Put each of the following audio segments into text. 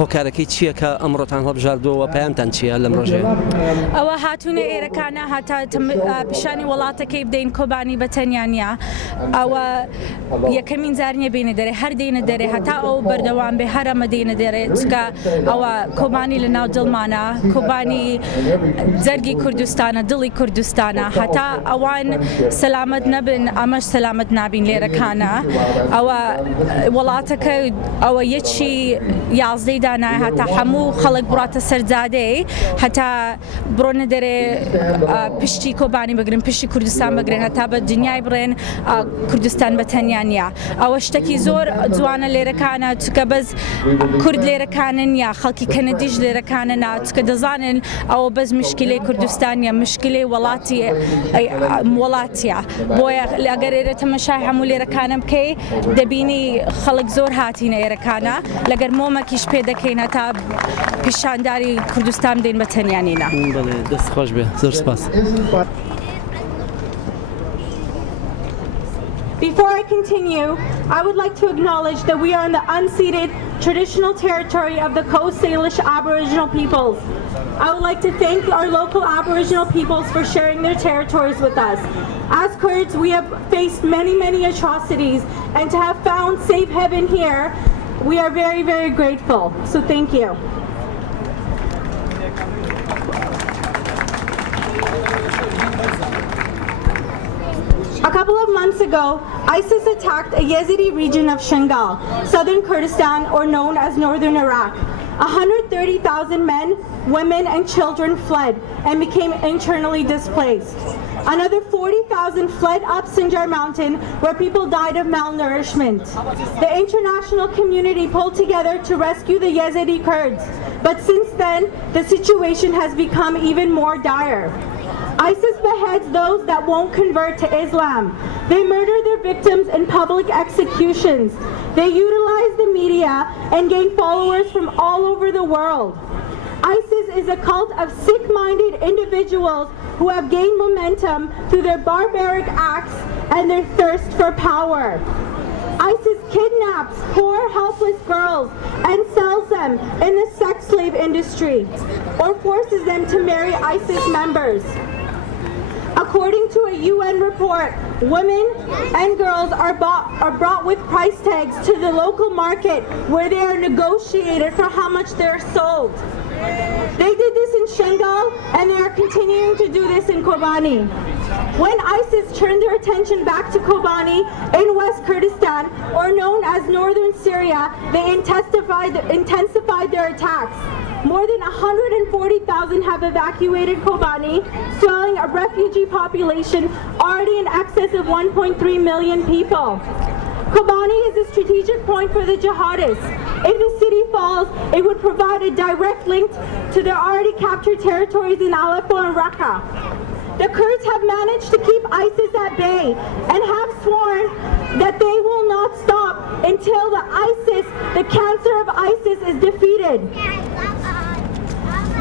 هۆکارەکەی چییە کە ئەمڕۆتان هەڵبژاردووە پەیامتان چییە لەم ڕۆژەیە؟ ئەوە هاتوونە ئێرەکانە هەتا پیشانی وڵاتەکەی بدەین کۆبانی بەتەنیانە ئەوە یەکەمین زارنیە بینە دەرێ هەر دێنە دەرێ هەتا ئەو بەردەوام بێ هەرەمە دێنە دەرێت چکە ئەوە کۆبانی لە ناو دڵمانە کۆبانی جەرگی کوردستانە دڵی کوردستانە هەتا ئەوان سەلامەت نەبن ئەمەش سەلامەت نابین لێرەکانە ئەوە وڵاتەکە ئەوە یەکی یازدەی دانای هەتا هەموو خەڵک بڕاتە سەرجادەی هەتا بڕۆنە دەرێ پشتی کۆبانی بگرن پشتی کوردستان بگرن هەتا بە دنیای بڕێن کوردستان بەتەنیا نیە ئەوە شتێکی زۆر جوانە لێرەکانە چکە بەس کورد لێرەکانن یا خەڵکی کەنەدیش لێرەکانە نا چکە دەزانن ئەوە بەس مشکلەی کوردستانیە مشکلەی وڵاتیە بۆیە ئەگەر ئێرە تەمەشای هەموو لێرەکانە بکەی دەبینی خەڵک زۆر هاتینە ئێرەکانە لەگەر مۆمەکیش پێ دەکەین هەتا پیشانداری کوردستان بدەین بەتەنیانینە. بەڵێ دەست خۆش بێ زۆر سپاس. Before I continue, I would like to acknowledge that we are in the unceded traditional territory of the Coast Salish Aboriginal peoples. I would like to thank our local Aboriginal peoples for sharing their territories with us. As Kurds, we have faced many atrocities, and to have found safe haven here, we are very grateful. So thank you. A couple of months ago, ISIS attacked a Yazidi region of Shingal, southern Kurdistan, or known as northern Iraq. 130,000 men, women, and children fled and became internally displaced. Another 40,000 fled up Sinjar Mountain, where people died of malnourishment. The international community pulled together to rescue the Yazidi Kurds, but since then, the situation has become even more dire. ISIS beheads those that won't convert to Islam. They murder their victims in public executions. They utilize the media and gain followers from all over the world. ISIS is a cult of sick-minded individuals who have gained momentum through their barbaric acts and their thirst for power. ISIS kidnaps poor, helpless girls and sells them in the sex slave industry or forces them to marry ISIS members. According to a UN report, women and girls are brought with price tags to the local market where they are negotiated for how much they're sold. They did this in Shingal and they are continuing to do this in Kobane. When ISIS turned their attention back to Kobane in West Kurdistan, or known as northern Syria, they intensified their attacks. More than 140,000 have evacuated Kobane, swelling a refugee population already in excess of 1.3 million people. Kobane is a strategic point for the jihadists. If the city falls, it would provide a direct link to their already captured territories in Aleppo and Raqqa. The Kurds have managed to keep ISIS at bay and have sworn that they will not stop until the cancer of ISIS is defeated.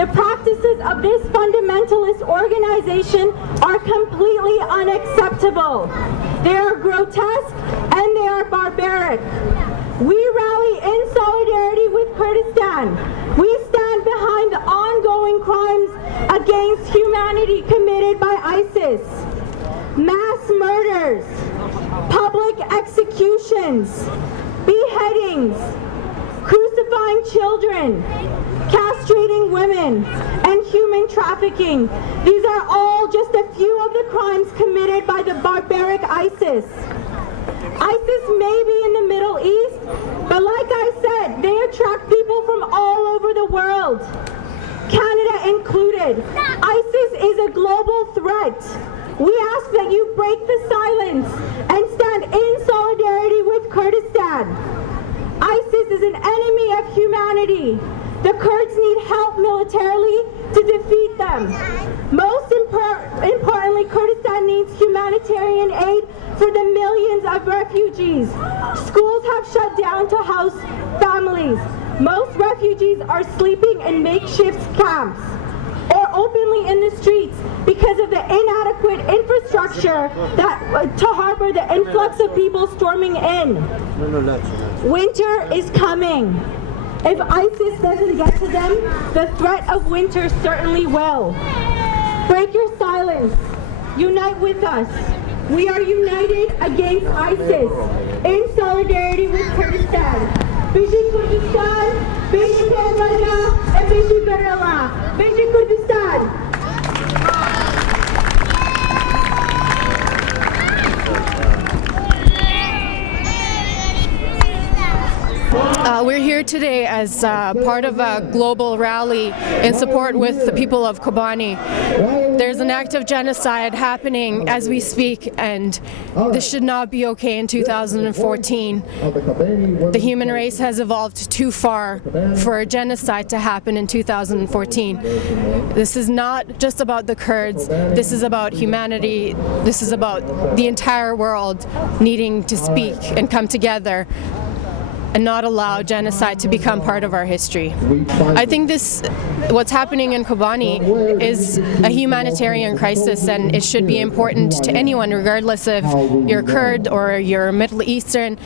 The practices of this fundamentalist organization are completely unacceptable. They are grotesque and they are barbaric. We rally in solidarity with Kurdistan. We stand behind the ongoing crimes against humanity committed by ISIS. Mass murders, public executions, beheadings, crucifying children, castrating women, and human trafficking. These are all just a few of the crimes committed by the barbaric ISIS. ISIS may be in the Middle East, but like I said, they attract people from all over the world, Canada included. ISIS is a global threat. We ask that you break the silence and stand in solidarity with Kurdistan. ISIS is an enemy of humanity. The Kurds need help militarily to defeat them. Most importantly, Kurdistan needs humanitarian aid for the millions of refugees. Schools have shut down to house families. Most refugees are sleeping in makeshift camps or openly in the streets because of the inadequate infrastructure to harbor the influx of people storming in. Winter is coming. If ISIS doesn't get to them, the threat of winter certainly will. Break your silence. Unite with us. We are united against ISIS in solidarity with Kurdistan. Bishi Kurdistan, Bishi Kurdistan, and Bishi Barala. Bishi Kurdistan. We're here today as part of a global rally in support with the people of Kobane. There's an act of genocide happening as we speak, and this should not be okay in 2014. The human race has evolved too far for a genocide to happen in 2014. This is not just about the Kurds, this is about humanity, this is about the entire world needing to speak and come together and not allow genocide to become part of our history. I think what's happening in Kobane is a humanitarian crisis, and it should be important to anyone, regardless if you're Kurd or you're Middle Eastern.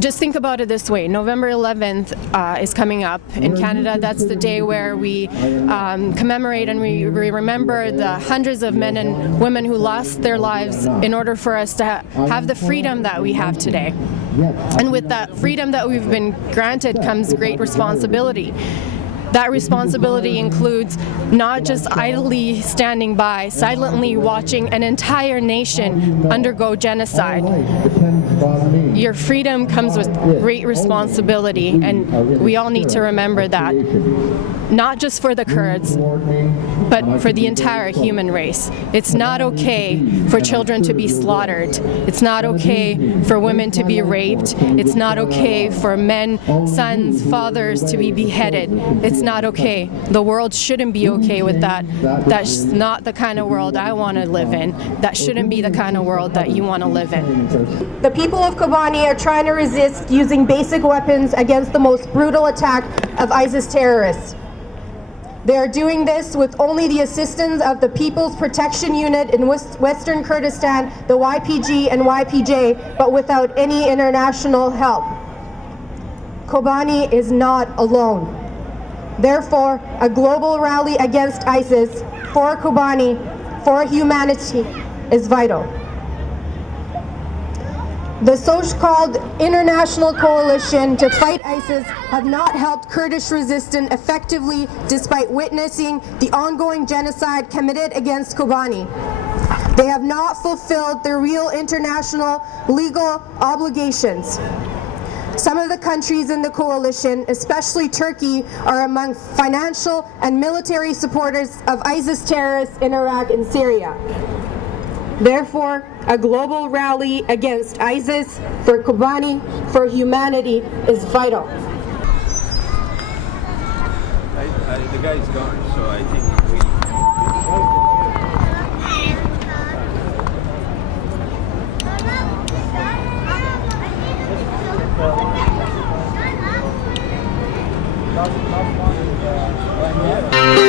Just think about it this way. November 11th is coming up in Canada. That's the day where we commemorate and we remember the hundreds of men and women who lost their lives in order for us to have the freedom that we have today. And with that freedom that we've been granted comes great responsibility. That responsibility includes not just idly standing by, silently watching an entire nation undergo genocide. Your freedom comes with great responsibility, and we all need to remember that. Not just for the Kurds, but for the entire human race. It's not okay for children to be slaughtered. It's not okay for women to be raped. It's not okay for men, sons, fathers to be beheaded. It's not okay. The world shouldn't be okay with that. That's not the kind of world I want to live in. That shouldn't be the kind of world that you want to live in. The people of Kobane are trying to resist using basic weapons against the most brutal attack of ISIS terrorists. They are doing this with only the assistance of the People's Protection Unit in Western Kurdistan, the YPG and YPJ, but without any international help. Kobane is not alone. Therefore, a global rally against ISIS for Kobane, for humanity, is vital. The so-called international coalition to fight ISIS have not helped Kurdish resistance effectively despite witnessing the ongoing genocide committed against Kobane. They have not fulfilled their real international legal obligations. Some of the countries in the coalition, especially Turkey, are among financial and military supporters of ISIS terrorists in Iraq and Syria. Therefore, a global rally against ISIS for Kobane, for humanity, is vital. The guy's gone, so I think we...